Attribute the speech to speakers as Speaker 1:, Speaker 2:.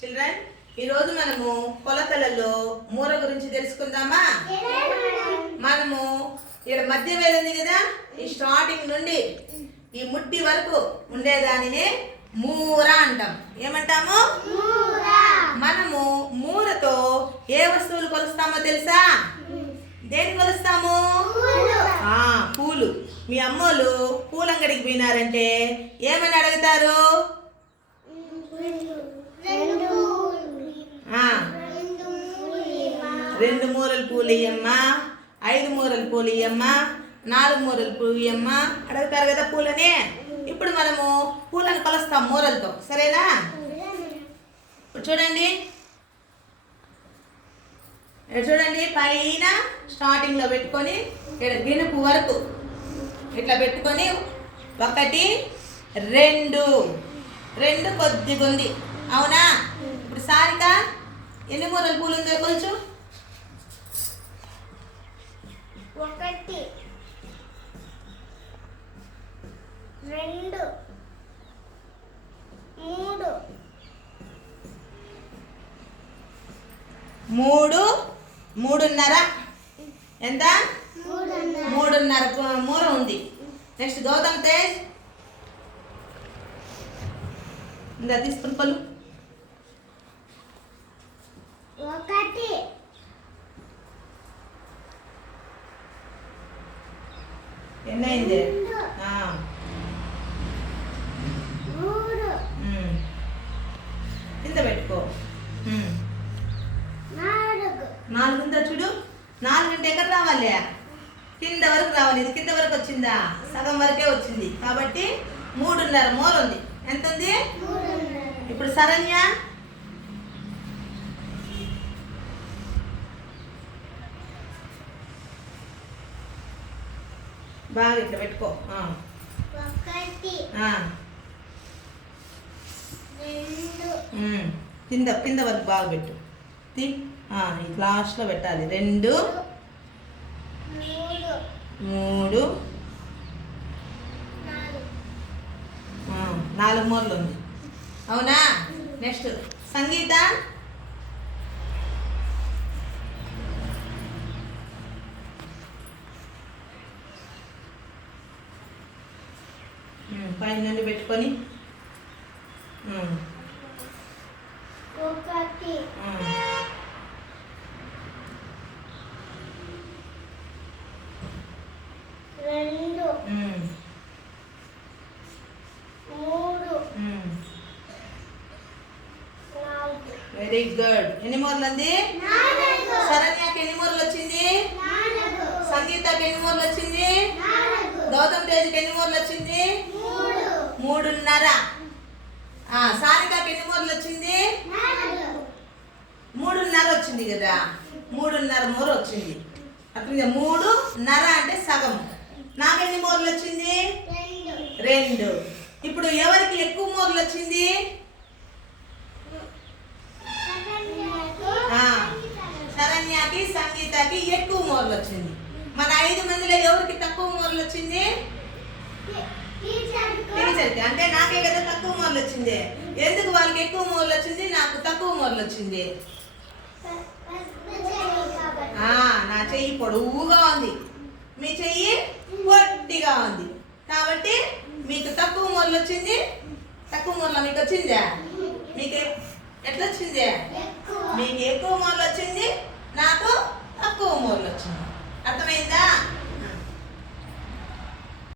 Speaker 1: Children ఈరోజు మనము కొలతలలో మూర గురించి తెలుసుకుందామా? మనము ఇక్కడ మధ్య వేలుంది కదా? ఈ స్టార్టింగ్ నుండి ఈ ముట్టి వరకు ఉండేదానినే మూర అంటాం. ఏమంటాము? మనము మూరతో ఏ వస్తువులు కొలుస్తామో తెలుసా? దేని కొలుస్తాము? ఆ, పూలు. మీ అమ్మోళ్ళు పూలంగడికి పోయినారంటే ఏమని అడుగుతారు? రెండు మూరల పూలు ఇయ్యమ్మా ఐదు మూరల పూలు ఇయ్యమ్మా నాలుగు మూరల పూలు ఇయ్యమ్మా అడుగుతారు కదా పూలని? ఇప్పుడు మనము పూలను కొలుస్తాం మూరలతో సరేనా? చూడండి. చూడండి పైన స్టార్టింగ్లో పెట్టుకొని ఇక్కడ గినుపు వరకు ఇట్లా పెట్టుకొని ఒకటి రెండు. రెండు కొద్దిగా ఉంది అవునా? ఇప్పుడు సారిక ఎన్ని మూరల పూలు ఉందో కొంచెం.
Speaker 2: ఒకటి రెండు మూడు.
Speaker 1: మూడు మూడున్నర. ఎంత?
Speaker 2: మూడున్నర.
Speaker 1: మూర ఉంది. నెక్స్ట్ గౌతమ్ తేజ్. ఇంకా తీసుకుని పలు
Speaker 2: ఒకటి
Speaker 1: ఎన్ని అయింది
Speaker 2: రెండు
Speaker 1: ఆ,
Speaker 2: మూడు.
Speaker 1: ఉమ్. కింద పెట్టుకో.
Speaker 2: నాలుగు.
Speaker 1: ఉందా చూడు? నాలుగు అంటే ఎక్కడ రావాలి? కింద వరకు రావాలి. ఇది కింద వరకు వచ్చిందా? సగం వరకే వచ్చింది. కాబట్టి మూడున్నర మూర ఉంది. ఎంత ఉంది ఇప్పుడు శరణ్య బాగా ఇట్లా పెట్టుకో. కింద కింద వరకు బాగా పెట్టు. లాస్ట్లో పెట్టాలి. రెండు.
Speaker 2: మూడు. నాలుగు.
Speaker 1: మూరలు ఉంది. అవునా? నెక్స్ట్. సంగీత? పైన నుండి పెట్టుకొని.
Speaker 2: రెండు. మూడు.
Speaker 1: వెరీ గుడ్ ఎన్ని మూరలు
Speaker 2: నాలుగు.
Speaker 1: శరణ్యకి ఎన్ని మూరలు వచ్చింది సంగీతకి ఎన్ని మూరలు వచ్చింది గౌతమ్ తేజ్కి ఎన్ని మూరలు వచ్చింది మూడున్నర. సారికాకి ఎన్ని మూరలు వచ్చింది? మూడున్నర వచ్చింది కదా. మూడున్నర మూర వచ్చింది. అట్లా మూడు నర అంటే సగం. నాకెన్ని మూరలు వచ్చింది?
Speaker 2: రెండు.
Speaker 1: ఇప్పుడు ఎవరికి ఎక్కువ మూరలు వచ్చింది? శరణ్యాకి సంగీతకి ఎక్కువ మూరలు వచ్చింది. మన ఐదు మందిలో ఎవరికి తక్కువ మూరలు వచ్చింది? టీచర్కి అంటే నాకే కదా తక్కువ మూరలు వచ్చింది. ఎందుకు వాళ్ళకి ఎక్కువ మూరలు వచ్చింది? నాకు తక్కువ మూరలు వచ్చింది. ఆ, నా చెయ్యి పొడవుగా ఉంది. మీ చెయ్యి పొట్టిగా ఉంది. కాబట్టి మీకు తక్కువ మూరలు వచ్చింది. తక్కువ మూరలు మీకు వచ్చిందా? మీకు ఎట్లా వచ్చింది? మీకు ఎక్కువ మూరలు